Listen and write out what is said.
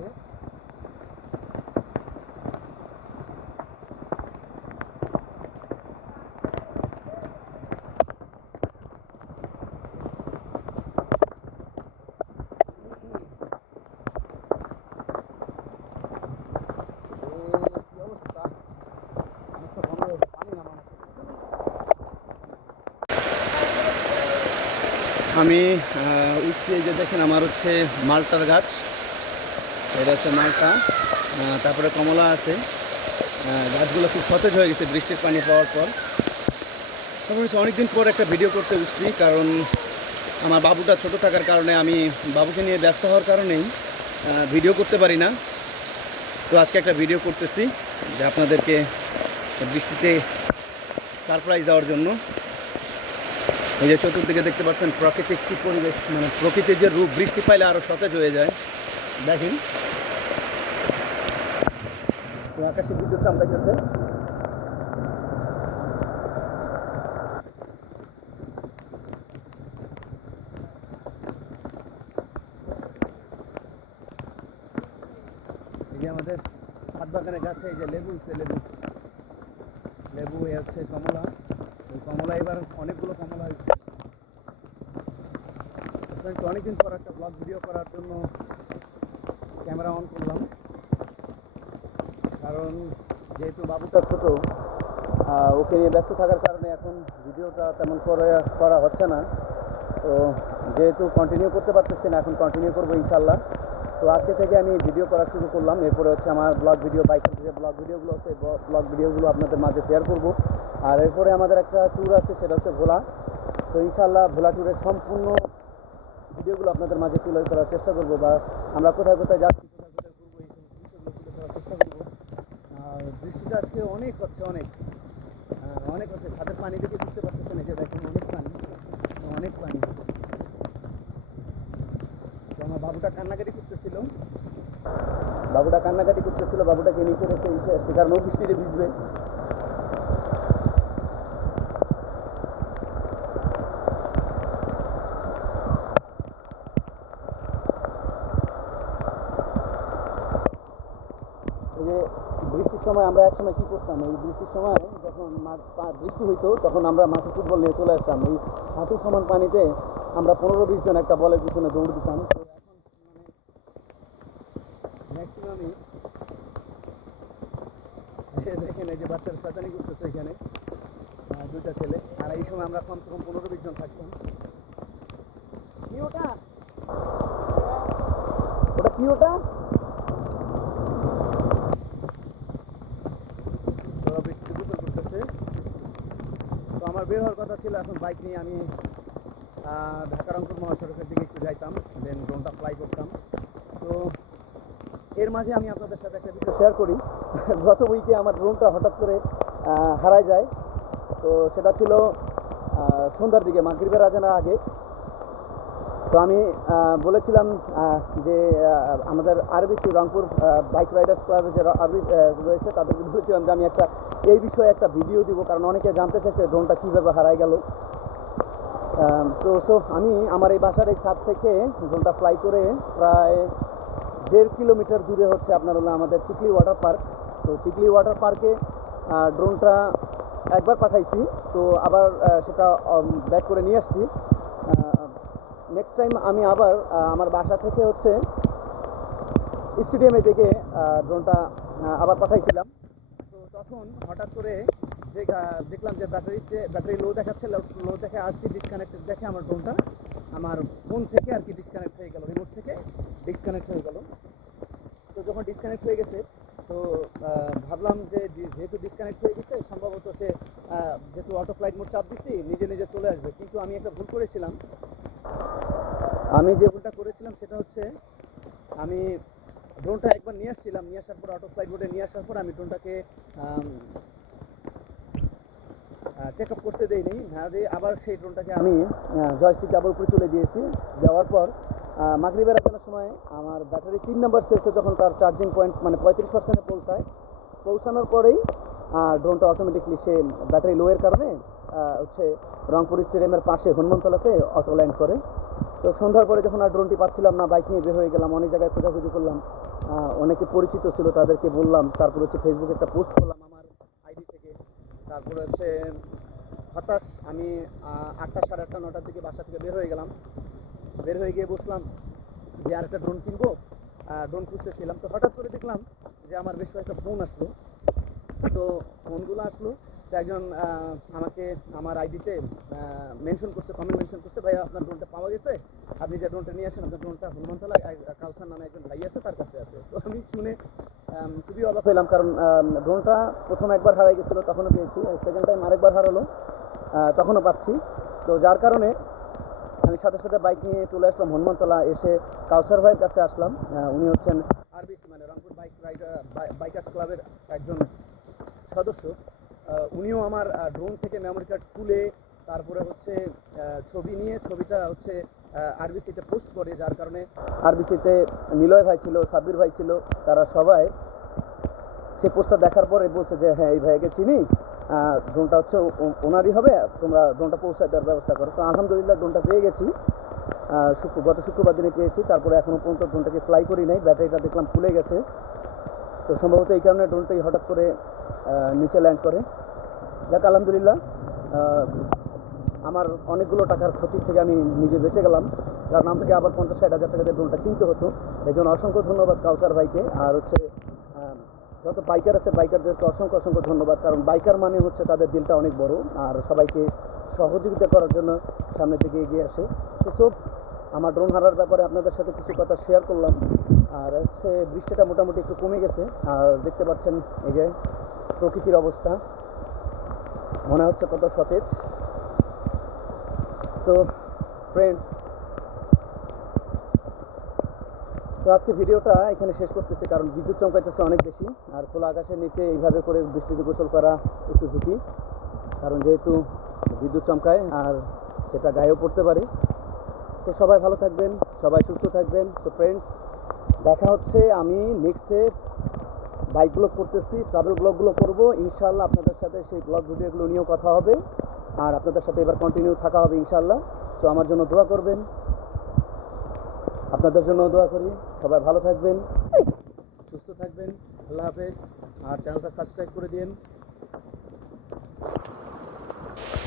আছে আমি উঠছি যে দেখেন আমার হচ্ছে মালটার গাছ। এটা হচ্ছে মালটা। তারপরে কমলা আছে। গাছগুলো খুব সতেজ হয়ে গেছে বৃষ্টির পানি পাওয়ার পর। হচ্ছে অনেকদিন পর একটা ভিডিও করতে উঠছি, কারণ আমার বাবুটা ছোট থাকার কারণে আমি বাবুকে নিয়ে ব্যস্ত হওয়ার কারণেই ভিডিও করতে পারি না। তো আজকে একটা ভিডিও করতেছি, যে আপনাদেরকে বৃষ্টিতে সারপ্রাইজ দেওয়ার জন্য। এই যে চতুর্দিকে দেখতে পাচ্ছেন প্রাকৃতিক কি পরিবেশ মানে প্রকৃতির যে রূপ, বৃষ্টি পাইলে আরও সতেজ হয়ে যায়। দেখেন। আকাশে বিদ্যুৎ এই যে আমাদের হাত বাগানের গাছে এই যে লেবু হচ্ছে লেবু। লেবু এ হচ্ছে কমলা। ওই কমলা এবার অনেকগুলো কমলা হয়েছে। অনেকদিন পর একটা ব্লগ ভিডিও করার জন্য ক্যামেরা অন করলাম। কারণ যেহেতু বাবুটা ছোট ওকে নিয়ে ব্যস্ত থাকার কারণে এখন ভিডিওটা তেমন করে করা হচ্ছে না। তো যেহেতু কন্টিনিউ করতে পারতেছি না, এখন কন্টিনিউ করব ইনশাল্লাহ তো আজকে থেকে আমি ভিডিও করা শুরু করলাম। এরপরে হচ্ছে আমার ব্লগ ভিডিও বাইকের যে ব্লগ ভিডিওগুলো আছে ব্লগ ভিডিওগুলো আপনাদের মাঝে শেয়ার করব। আর এরপরে আমাদের একটা ট্যুর আছে, সেটা হচ্ছে ভোলা। তো ইনশাল্লাহ ভোলা ট্যুরের সম্পূর্ণ ভিডিওগুলো আপনাদের মাঝে তুলে ধরার চেষ্টা করব বা আমরা কোথায় কোথায় যাচ্ছি, কোথায় কোথায় ঘুরবো, এই দৃশ্যগুলো তুলে ধরার চেষ্টা করব। বৃষ্টিটা আজকে অনেক হচ্ছে, অনেক। অনেক হচ্ছে। ছাদের পানি দেখে বুঝতে পারতেছেন যে দেখেন অনেক পানি অনেক পানি। তো আমার বাবুটা কান্নাকাটি করতেছিল। বাবুটা কান্নাকাটি করতেছিল, বাবুটাকে নিচে রেখে কারণ ও বৃষ্টিতে ভিজবে এই যে বৃষ্টির সময় আমরা একসময় কি করতাম? এই বৃষ্টির সময় যখন বৃষ্টি হইতো, তখন আমরা মাঠে ফুটবল নিয়ে চলে আসতাম। এই হাঁটু সমান পানিতে আমরা পনেরো বিশ জন একটা বলের পিছনে দৌড় দিতাম। এখন মানে ম্যাক্সিমামই দেখেন, এই যে বাচ্চারা শয়তানি করতেছে এখানে দুইটা ছেলে। আর এই সময় আমরা কমসে কম পনেরো বিশ জন থাকতাম। কি ওটা? ওটা কি ওটা ওরা বৃষ্টিতে গোসল করতেছে তো আমার বের হওয়ার কথা ছিল, এখন বাইক নিয়ে আমি ঢাকা রংপুর মহাসড়কের দিকে একটু যাইতাম দেন ড্রোনটা ফ্লাই করতাম। তো এর মাঝে আমি আপনাদের সাথে একটা বিষয় শেয়ার করি। গত উইকে আমার ড্রোনটা হঠাৎ করে হারায় যায়। তো সেটা ছিল সন্ধ্যার দিকে, মাগরীবের আজানার আগে। তো আমি বলেছিলাম যে আমাদের আরবিসি রংপুর বাইক রাইডার্স ক্লাবের যে আরবি রয়েছে, তাদেরকে বলেছিলাম যে আমি একটা, এই বিষয়ে একটা ভিডিও দিব, কারণ অনেকে জানতে চাইছে ড্রোনটা কীভাবে হারাই গেল। তো সো আমি আমার এই বাসার এই ছাদ থেকে ড্রোনটা ফ্লাই করে প্রায় দেড় কিলোমিটার দূরে হচ্ছে আপনার হলো আমাদের চিকলি ওয়াটার পার্ক তো চিকলি ওয়াটার পার্কে ড্রোনটা একবার পাঠাইছি, তো আবার সেটা ব্যাক করে নিয়ে আসছি। নেক্সট টাইম আমি আবার আমার বাসা থেকে হচ্ছে স্টেডিয়ামে থেকে ড্রোনটা আবার পাঠাইছিলাম। তো তখন হঠাৎ করে দেখ- দেখলাম যে ব্যাটারিতে ব্যাটারি লো দেখাচ্ছে লো দেখে আসছি ডিসকানেক্টেড দেখে আমার ড্রোনটা আমার ফোন থেকে আর কি ডিসকানেক্ট হয়ে গেল রিমোট থেকে ডিসকানেক্ট হয়ে গেল। তো যখন ডিসকানেক্ট হয়ে গেছে, তো ভাবলাম যে- যেহেতু ডিসকানেক্ট হয়ে গেছে, সম্ভবত সে যেহেতু অটো ফ্লাইট মোড চাপ দিচ্ছি নিজে নিজে চলে আসবে। কিন্তু আমি একটা ভুল করেছিলাম। আমি যে ভুলটা করেছিলাম সেটা হচ্ছে, আমি ড্রোনটা একবার নিয়ে আসছিলাম, নিয়ে আসার পর অটো ফ্লাইট বোর্ডে নিয়ে আসার পর আমি ড্রোনটাকে চেক আপ করতে দেইনি, না দিয়ে আবার সেই ড্রোনটাকে আমি জয়স্টিক আবার উপরে তুলে দিয়েছি। দেওয়ার পর মাগরিবের আসানোর সময় আমার ব্যাটারি তিন নম্বর শেষে যখন তার চার্জিং পয়েন্ট মানে পঁয়ত্রিশ পার্সেন্টে পৌঁছায়, পৌঁছানোর পরেই ড্রোনটা অটোমেটিকলি সে ব্যাটারি লোয়ের কারণে হচ্ছে রংপুর স্টেডিয়ামের পাশে হনুমানতলাতে অটো ল্যান্ড করে। তো সন্ধ্যার পরে যখন আর ড্রোনটি পাচ্ছিলাম না বাইক নিয়ে বের হয়ে গেলাম, অনেক জায়গায় খোঁজাখুঁজি করলাম। অনেকে পরিচিত ছিল, তাদেরকে বললাম, তারপর হচ্ছে ফেসবুকে একটা পোস্ট করলাম আমার আইডি থেকে। তারপরে হচ্ছে হঠাৎ আমি আটটা সাড়ে আটটা, নটার দিকে বাসা থেকে বের হয়ে গেলাম। বের হয়ে গিয়ে বসলাম যে আর একটা ড্রোন কিনবো ড্রোন খুঁজতেছিলাম। তো হঠাৎ করে দেখলাম যে আমার বেশ কয়েকটা ফোন আসলো। তো ফোনগুলো আসলো। তো একজন আমাকে আমার আইডিতে মেনশন করছে কমেন্ট মেনশন করছে ভাই আপনার ড্রোনটা পাওয়া গেছে। আপনি যে ড্রোনটা নিয়ে আসেন, আপনার ড্রোনটা হনুমানতলা কাউসার নামে একজন ভাই আছে, তার কাছে আছে। তো আমি শুনে খুবই অবাক হইলাম, কারণ ড্রোনটা প্রথম একবার হারাই গেছিল, তখনও পেয়েছি সেকেন্ড টাইম আরেকবার হারালো তখনও পাচ্ছি। তো যার কারণে আমি সাথে সাথে বাইক নিয়ে চলে আসলাম, হনুমানতলা এসে কাউসার ভাইয়ের কাছে আসলাম। উনি হচ্ছেন আরবিসি মানে রংপুর বাইক রাইডার বাইকার্স ক্লাবের একজন সদস্য। উনিও আমার ড্রোন থেকে মেমোরি কার্ড তুলে তারপরে হচ্ছে ছবি নিয়ে, ছবিটা হচ্ছে আরবিসিতে পোস্ট করে, যার কারণে আরবিসিতে নিলয় ভাই ছিল, সাব্বির ভাই ছিল, তারা সবাই সে পোস্টটা দেখার পরে বলছে যে হ্যাঁ এই ভাইকে চিনি ড্রোনটা হচ্ছে ওনারই হবে, তোমরা ড্রোনটা পৌঁছায় দেওয়ার ব্যবস্থা করো। তো আলহামদুলিল্লাহ ড্রোনটা পেয়ে গেছি। শুক্র, গত শুক্রবার দিনে পেয়েছি, তারপরে এখনও পর্যন্ত ড্রোনটাকে ফ্লাই করি নাই ব্যাটারিটা দেখলাম খুলে গেছে। তো সম্ভবত এই কারণে ড্রোনটাই হঠাৎ করে নিচে ল্যান্ড করে। যাক, আলহামদুলিল্লাহ আমার অনেকগুলো টাকার ক্ষতি থেকে আমি নিজে বেঁচে গেলাম। কারণ আমাকে আবার পঞ্চাশ ষাট হাজার টাকা দিয়ে ড্রোনটা কিনতে হতো। এই জন্য অসংখ্য ধন্যবাদ কাউসার ভাইকে। আর হচ্ছে যত বাইকার আছে বাইকারদেরকে অসংখ্য অসংখ্য ধন্যবাদ। কারণ বাইকার মানে হচ্ছে তাদের দিলটা অনেক বড়। আর সবাইকে সহযোগিতা করার জন্য সামনের দিকে এগিয়ে আসে। তো সব আমার ড্রোন হারার ব্যাপারে আপনাদের সাথে কিছু কথা শেয়ার করলাম। আর হচ্ছে বৃষ্টিটা মোটামুটি একটু কমে গেছে, আর দেখতে পাচ্ছেন এই যে প্রকৃতির অবস্থা, মনে হচ্ছে কত সতেজ। তো ফ্রেন্ডস তো আজকে ভিডিওটা এখানে শেষ করতেছি, কারণ বিদ্যুৎ চমকাইতেছে অনেক বেশি, আর খোলা আকাশের নিচে এইভাবে করে বৃষ্টিতে গোসল করা একটু ঝুঁকি, কারণ যেহেতু বিদ্যুৎ চমকায় আর সেটা গায়েও পড়তে পারে। তো সবাই ভালো থাকবেন, সবাই সুস্থ থাকবেন। তো ফ্রেন্ডস দেখা হচ্ছে, আমি নেক্সটে বাইক ব্লগ করতেছি ট্রাভেল ব্লগগুলো করব। ইনশাল্লাহ আপনাদের সাথে সেই ব্লগ ভিডিওগুলো নিয়েও কথা হবে। আর আপনাদের সাথে এবার কন্টিনিউ থাকা হবে ইনশাল্লাহ তো আমার জন্য দোয়া করবেন। আপনাদের জন্য দোয়া করি। সবাই ভালো থাকবেন, সুস্থ থাকবেন। আল্লাহ হাফেজ। আর চ্যানেলটা সাবস্ক্রাইব করে দিন